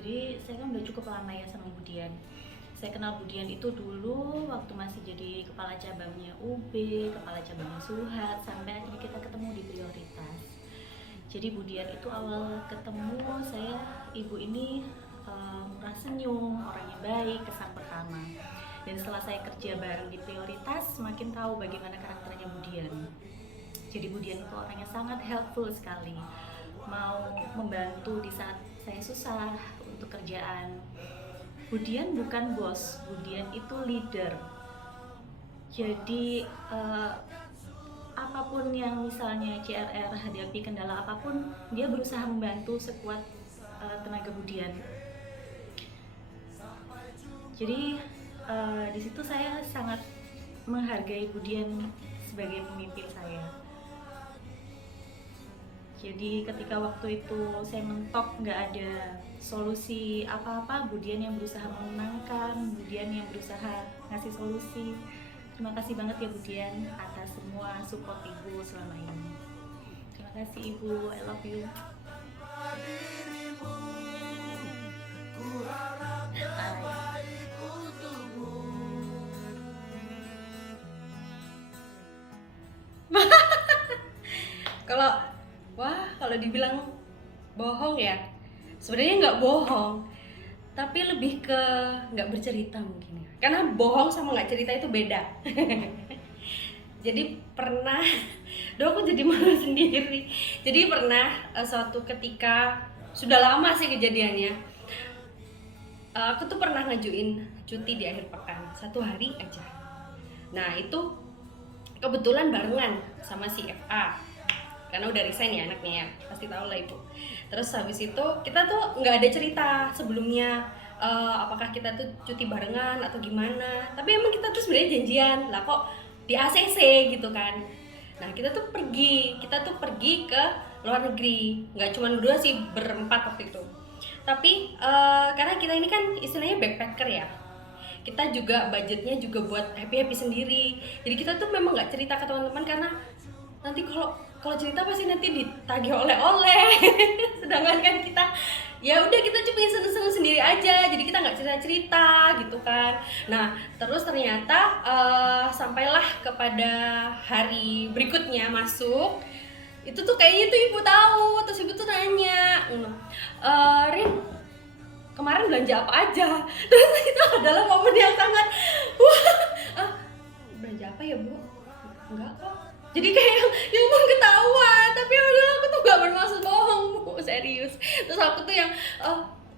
Jadi saya kan udah cukup lama ya sama Budian. Saya kenal Budian itu dulu waktu masih jadi kepala cabangnya UB, kepala cabangnya Suhat, sampai akhirnya kita ketemu di Prioritas. Jadi Budian itu awal ketemu saya, ibu ini murah senyum, orangnya baik, kesan pertama. Dan setelah saya kerja bareng di Prioritas, semakin tahu bagaimana karakternya Budian. Jadi Budian itu orangnya sangat helpful sekali, mau membantu di saat saya susah untuk kerjaan. Budian bukan bos, Budian itu leader. Jadi apapun yang misalnya CRR hadapi, kendala apapun, dia berusaha membantu sekuat tenaga Budian. Jadi di situ saya sangat menghargai Budian sebagai pemimpin saya. Jadi ketika waktu itu saya mentok nggak ada solusi apa-apa, Budian yang berusaha menenangkan, Budian yang berusaha ngasih solusi. Terima kasih banget ya Budian atas semua support ibu selama ini. Terima kasih ibu, I love you. Kalau dibilang bohong ya, sebenarnya nggak bohong, tapi lebih ke nggak bercerita mungkin ya. Karena bohong sama nggak cerita itu beda. Jadi pernah, aku jadi malu sendiri. Jadi pernah suatu ketika, sudah lama sih kejadiannya, aku tuh pernah ngajuin cuti di akhir pekan 1 hari aja. Nah itu kebetulan barengan sama si FA, karena udah resign ya anaknya ya, pasti tahu lah ibu. Terus habis itu kita tuh nggak ada cerita sebelumnya, apakah kita tuh cuti barengan atau gimana. Tapi emang kita tuh sebenarnya janjian lah kok di ACC gitu kan. Nah kita tuh pergi ke luar negeri, nggak cuma berdua sih, berempat waktu itu. Tapi karena kita ini kan istilahnya backpacker ya, kita juga budgetnya juga buat happy sendiri. Jadi kita tuh memang nggak cerita ke teman-teman, karena nanti kalau cerita pasti nanti ditagih oleh-oleh. Sedangkan kan kita ya udah, kita cuma seneng-seneng sendiri aja, jadi kita nggak cerita gitu kan. Nah terus ternyata sampailah kepada hari berikutnya masuk itu tuh, kayaknya tuh ibu tahu. Terus ibu tuh nanya, Rin kemarin belanja apa aja? Terus itu adalah momen yang sangat belanja apa ya bu? Enggak kok. Jadi kayak yang mau ketawa, tapi udah aku tuh gak bermaksud bohong bu, serius. Terus aku tuh yang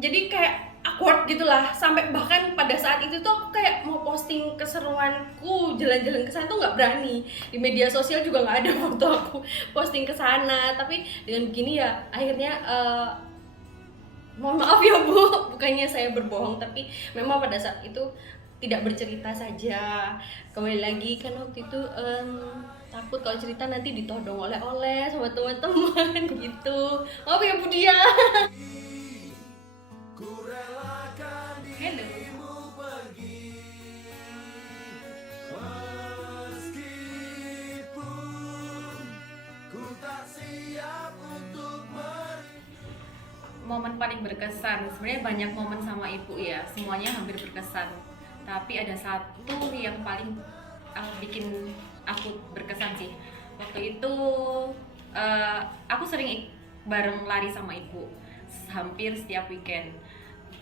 jadi kayak awkward gitulah, sampai bahkan pada saat itu tuh aku kayak mau posting keseruanku jalan-jalan ke sana tuh nggak berani. Di media sosial juga nggak ada foto aku posting ke sana. Tapi dengan begini ya akhirnya mohon maaf ya bu, bukannya saya berbohong, tapi memang pada saat itu tidak bercerita saja. Kembali lagi kan waktu itu takut kalau cerita nanti ditodong oleh-oleh sama teman-teman gitu. Maaf ya Budia. Hello. Momen paling berkesan, sebenarnya banyak momen sama ibu ya, semuanya hampir berkesan. Tapi ada satu yang paling bikin aku berkesan sih. Waktu itu aku sering bareng lari sama ibu, hampir setiap weekend.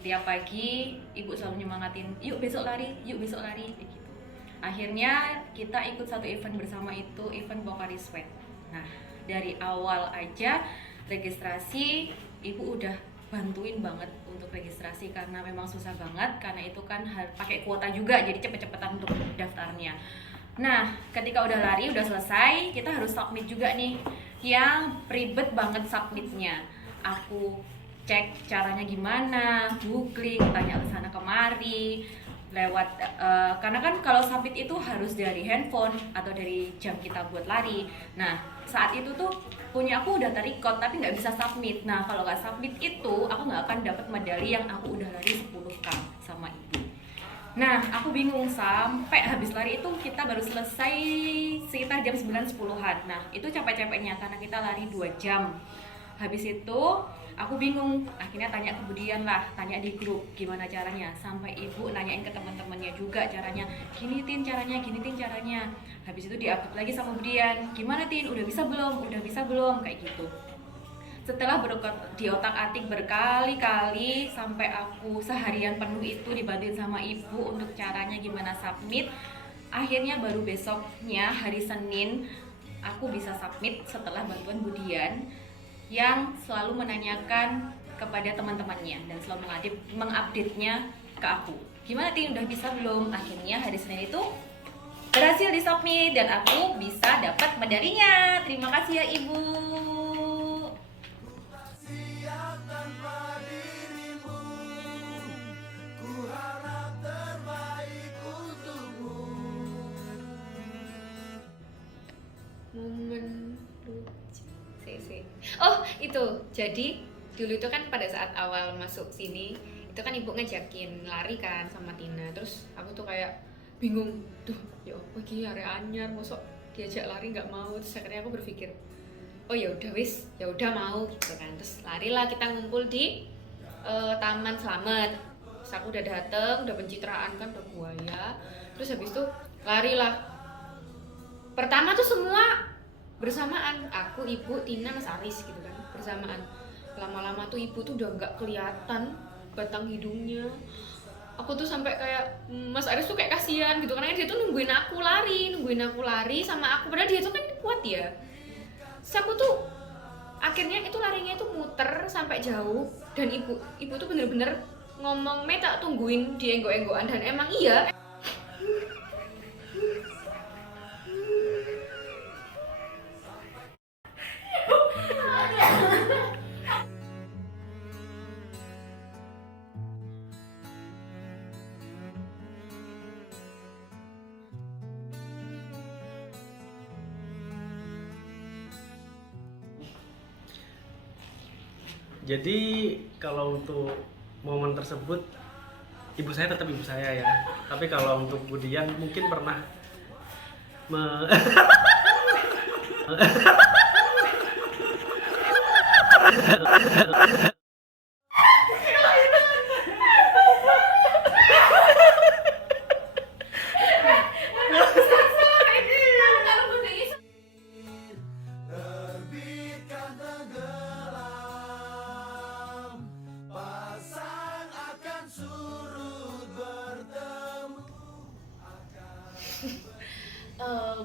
Tiap pagi ibu selalu nyemangatin, yuk besok lari, kayak gitu. Akhirnya kita ikut satu event bersama, itu event Pokari Sweat. Nah dari awal aja registrasi, ibu udah bantuin banget untuk registrasi, karena memang susah banget, karena itu kan pakai kuota juga, jadi cepet-cepetan untuk daftarnya. Nah ketika udah lari, udah selesai, kita harus submit juga nih, yang ribet banget submitnya. Aku cek caranya gimana, googling, tanya kesana kemari, lewat karena kan kalau submit itu harus dari handphone atau dari jam kita buat lari. Nah saat itu tuh punya aku udah terrecord tapi nggak bisa submit. Nah kalau nggak submit itu aku nggak akan dapat medali yang aku udah lari 10K sama ibu. Nah aku bingung, sampai habis lari itu kita baru selesai sekitar jam 9-10an. Nah itu capek-capeknya karena kita lari 2 jam. Habis itu Aku bingung, akhirnya tanya kemudian lah, tanya di grup gimana caranya, sampai ibu nanyain ke teman-temannya juga caranya, gini Tin caranya, gini Tin caranya. Habis itu diupdate lagi sama kemudian, gimana Tin, udah bisa belum, kayak gitu. Setelah diotak-atik berkali-kali sampai aku seharian penuh itu dibantuin sama ibu untuk caranya gimana submit. Akhirnya baru besoknya hari Senin aku bisa submit setelah bantuan Budian yang selalu menanyakan kepada teman-temannya dan selalu mengupdate-nya ke aku. Gimana Tin, udah bisa belum? Akhirnya hari Senin itu berhasil disubmit dan aku bisa dapat medalinya. Terima kasih ya Ibu. Momen lucu. Oh, itu. Jadi dulu itu kan pada saat awal masuk sini, itu kan ibu ngajakin lari kan sama Tina. Terus aku tuh kayak bingung, duh, ya apa iki area anyar, mosok diajak lari nggak mau. Terus akhirnya aku berpikir, oh ya udah wis, ya udah mau gitu kan. Terus larilah kita ngumpul di Taman Slamet. Terus aku udah dateng, udah pencitraan kan, udah buaya. Terus habis itu larilah. Pertama tuh semua bersamaan, aku, ibu, Tina, Mas Aris gitu kan, bersamaan. Lama-lama tuh ibu tuh udah nggak kelihatan batang hidungnya. Aku tuh sampai kayak Mas Aris tuh kayak kasihan gitu karena dia tuh nungguin aku lari sama aku, padahal dia tuh kan kuat ya. Terus aku tuh akhirnya itu larinya itu muter sampai jauh dan ibu tuh bener-bener ngomong, "Meta tungguin di enggok-enggokan," dan emang iya. Jadi kalau untuk momen tersebut ibu saya tetap ibu saya ya. Tapi kalau untuk Budian mungkin pernah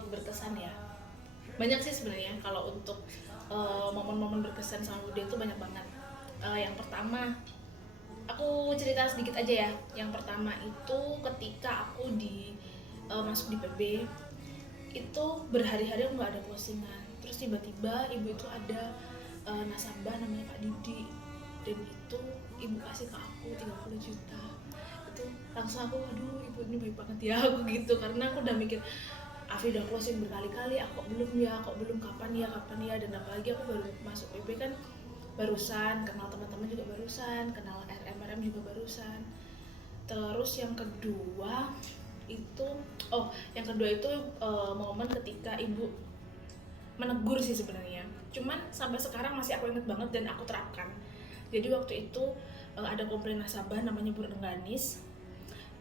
berkesan ya, banyak sih sebenarnya. Kalau untuk momen-momen berkesan sama Bude itu banyak banget. Yang pertama, aku cerita sedikit aja ya. Yang pertama itu ketika aku masuk di PB itu berhari-hari aku nggak ada postingan. Terus tiba-tiba ibu itu ada nasabah namanya Pak Didi, dan itu ibu kasih ke aku 30 juta. Itu langsung aku, aduh ibu ini baik banget ya, aku gitu. Karena aku udah mikir, Afi udah closing berkali-kali, kok belum, kapan ya, dan apalagi aku baru masuk PB kan barusan, kenal teman-teman juga barusan, kenal RMRM juga barusan. Terus yang kedua itu momen ketika ibu menegur sih sebenarnya, cuman sampai sekarang masih aku ingat banget dan aku terapkan. Jadi waktu itu ada komplain nasabah namanya Bu Rengganis,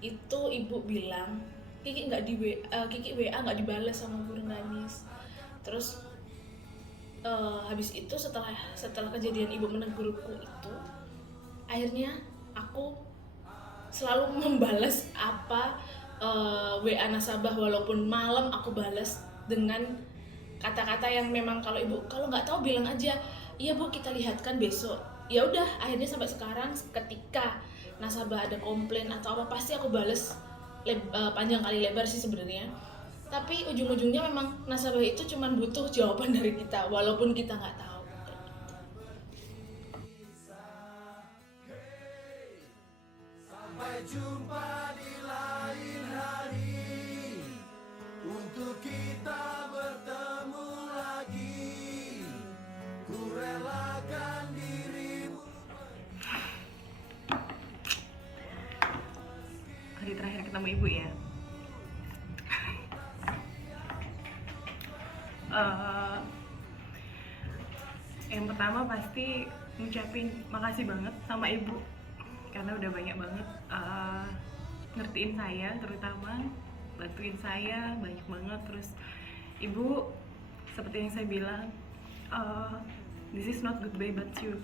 itu ibu bilang Kiki WA nggak dibalas sama Bu Rengganis. Terus habis itu setelah kejadian ibu menegurku itu, akhirnya aku selalu membalas apa WA nasabah, walaupun malam aku balas dengan kata-kata yang memang kalau ibu kalau nggak tahu bilang aja, iya Bu kita lihatkan besok. Ya udah, akhirnya sampai sekarang ketika nasabah ada komplain atau apa pasti aku balas panjang kali lebar sih sebenarnya. Tapi ujung-ujungnya memang nasabah itu cuma butuh jawaban dari kita walaupun kita nggak tahu. Sampai jumpa di lain hari, untuk kita bertemu lagi. Ku relakan dirimu. Hari terakhir ketemu ibu ya. Yang pertama pasti ngucapin makasih banget sama ibu karena udah banyak banget ngertiin saya, terutama bantuin saya banyak banget. Terus ibu seperti yang saya bilang, this is not goodbye but you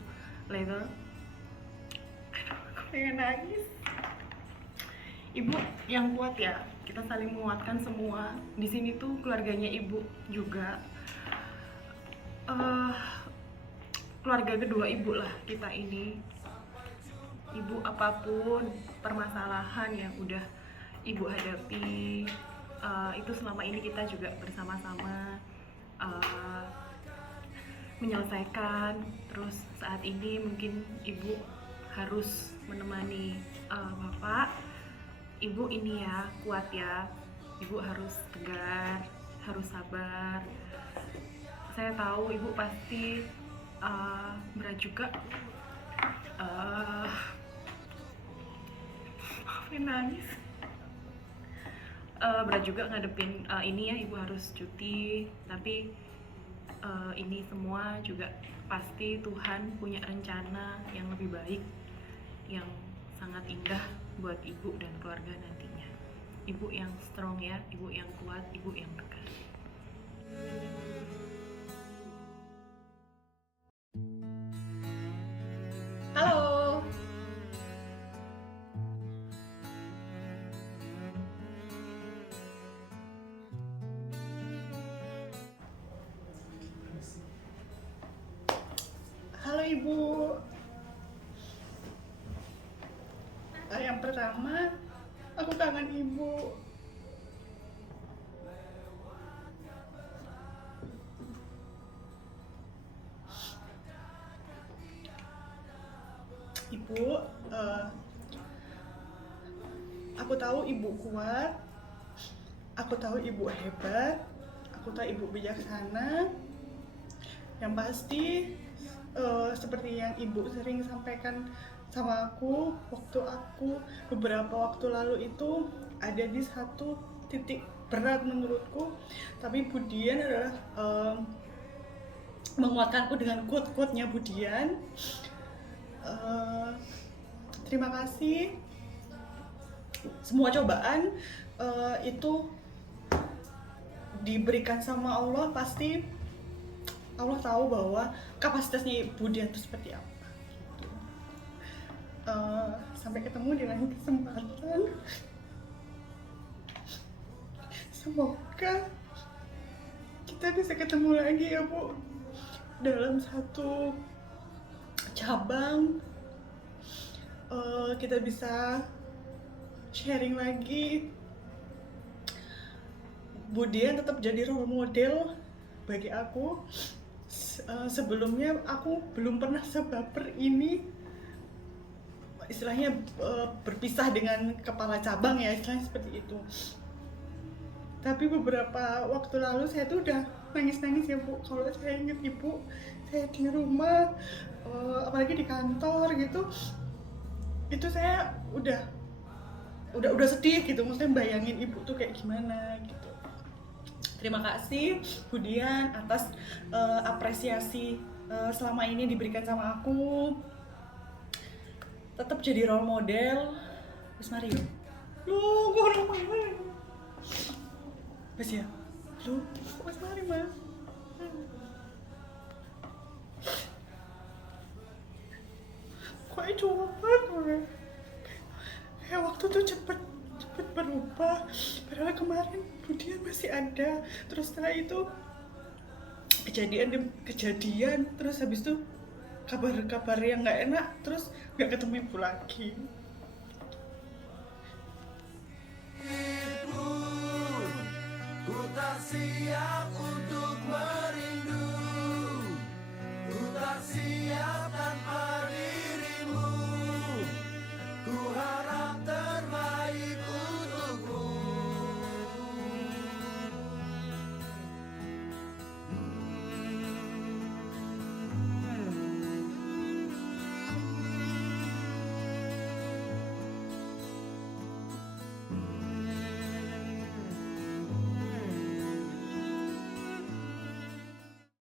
later. Aku pengen nangis. Ibu yang kuat ya, kita saling menguatkan semua. Di sini tuh keluarganya ibu juga, keluarga kedua ibu lah kita ini. Ibu apapun permasalahan yang udah ibu hadapi, itu selama ini kita juga bersama-sama menyelesaikan. Terus saat ini mungkin ibu harus menemani bapak. Ibu ini ya, kuat ya. Ibu harus tegar, harus sabar. Saya tahu ibu pasti berat juga. Nangis. Berat juga ngadepin ini ya, ibu harus cuti. Tapi ini semua juga pasti Tuhan punya rencana yang lebih baik, yang sangat indah buat ibu dan keluarga nantinya. Ibu yang strong ya, ibu yang kuat, ibu yang tegar. Halo. Halo Ibu. Yang pertama, aku kangen Ibu. Ibu, aku tahu Ibu kuat, aku tahu Ibu hebat, aku tahu Ibu bijaksana. Yang pasti, seperti yang Ibu sering sampaikan sama aku, waktu aku beberapa waktu lalu itu ada di satu titik berat menurutku, tapi Budian adalah menguatkanku dengan quote-quote-nya Budian. Terima kasih. Semua cobaan itu diberikan sama Allah, pasti Allah tahu bahwa kapasitasnya Budian itu seperti apa. Sampai ketemu di lain kesempatan. Semoga kita bisa ketemu lagi ya Bu, dalam satu cabang. Kita bisa sharing lagi. Budian tetap jadi role model bagi aku. Sebelumnya aku belum pernah sebaper ini, istilahnya berpisah dengan kepala cabang ya, istilahnya seperti itu. Tapi beberapa waktu lalu saya tuh udah nangis-nangis ya Bu, kalau saya ingat Ibu, saya di rumah, apalagi di kantor gitu, itu saya udah sedih gitu, maksudnya bayangin Ibu tuh kayak gimana gitu. Terima kasih Budian atas apresiasi selama ini diberikan sama aku. Tetap jadi role model. Mas Mario. Loh, kok orang main? Mas ya? Loh, Mas Mario Mas. Kok cepet gue? Kayak waktu tuh cepet berubah. Padahal kemarin Budian masih ada. Terus setelah itu kejadian, terus habis itu kabar yang nggak enak, terus nggak ketemu Ibu lagi. Ku tak siap untuk